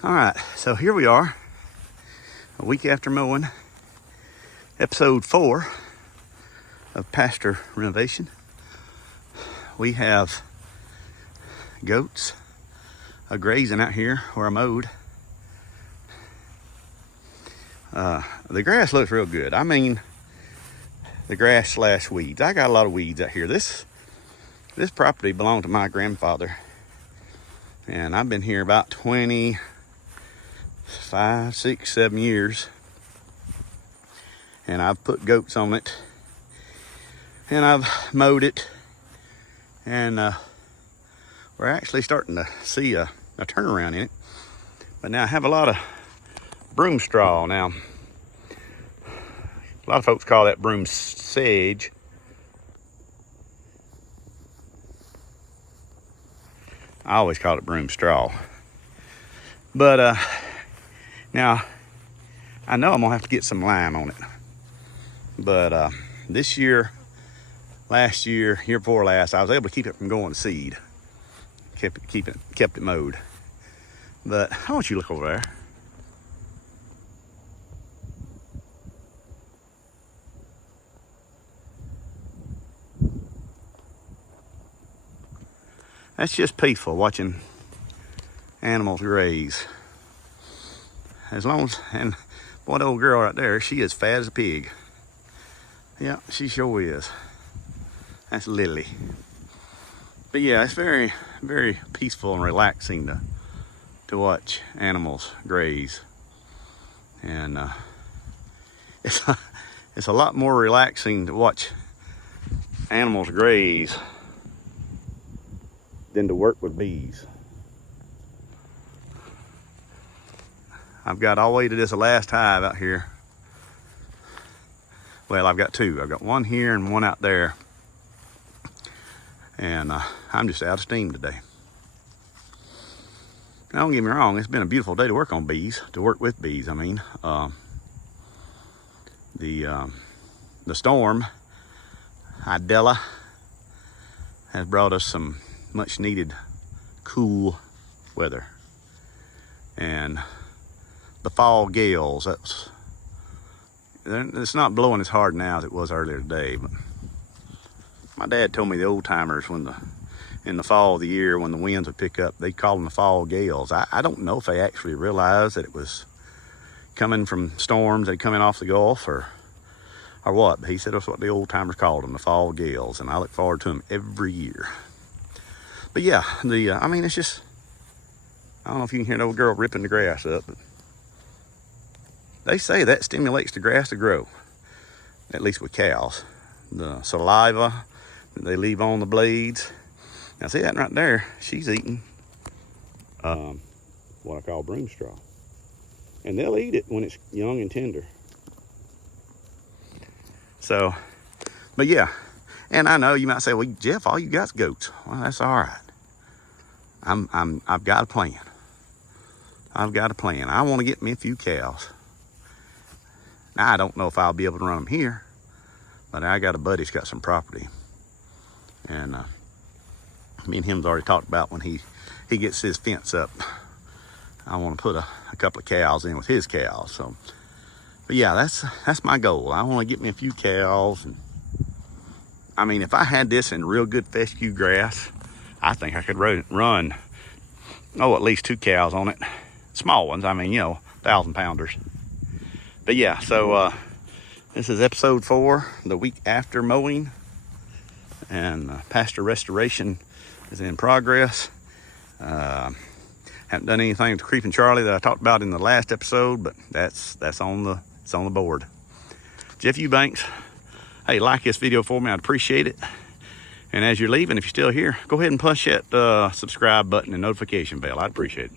All right, so here we are, a week after mowing, episode 4 of Pasture renovation. We have goats grazing out here where I mowed. The grass looks real good. I mean, the grass / weeds. I got a lot of weeds out here. This property belonged to my grandfather, and I've been here about 25, 6, 7 years, and I've put goats on it, and I've mowed it, and we're actually starting to see a turnaround in it. But now I have a lot of broom straw. Now, a lot of folks call that broom sedge. I always call it broom straw. But now, I know I'm gonna have to get some lime on it. But this year, last year, year before last, I was able to keep it from going to seed. Kept it mowed. But I want you to look over there. That's just peaceful, watching animals graze. As long as, and boy, that old girl right there, she is fat as a pig. Yeah, she sure is. That's Lily. But yeah, it's very, very peaceful and relaxing to watch animals graze. And it's a lot more relaxing to watch animals graze than to work with bees. I've got all the way to this last hive out here. Well, I've got 2. I've got one here and one out there. And I'm just out of steam today. Now, don't get me wrong, it's been a beautiful day to work on bees, to work with bees, I mean. The storm, Idella, has brought us some much needed cool weather. And the fall gales, it's not blowing as hard now as it was earlier today, but my dad told me the old timers, in the fall of the year, when the winds would pick up, they'd call them the fall gales. I don't know if they actually realized that it was coming from storms that had come in off the Gulf or what, but he said that's what the old timers called them, the fall gales, and I look forward to them every year. But yeah, I mean, it's just, I don't know if you can hear an old girl ripping the grass up, but they say that stimulates the grass to grow, at least with cows. The saliva that they leave on the blades. Now see that right there? She's eating what I call broom straw. And they'll eat it when it's young and tender. So, but yeah. And I know you might say, well, Jeff, all you got's goats. Well, that's all right. I've got a plan. I've got a plan. I want to get me a few cows. Now, I don't know if I'll be able to run them here, but I got a buddy who's got some property. And me and him's already talked about when he gets his fence up, I want to put a couple of cows in with his cows. So, but yeah, that's my goal. I want to get me a few cows. And I mean, if I had this in real good fescue grass, I think I could run, at least 2 cows on it. Small ones, I mean, 1,000-pounders. But yeah, so this is episode 4, the week after mowing. And pasture restoration is in progress. Haven't done anything with Creeping Charlie that I talked about in the last episode, but it's on the board. Jeff Eubanks, hey, like this video for me, I'd appreciate it. And as you're leaving, if you're still here, go ahead and push that subscribe button and notification bell. I'd appreciate it.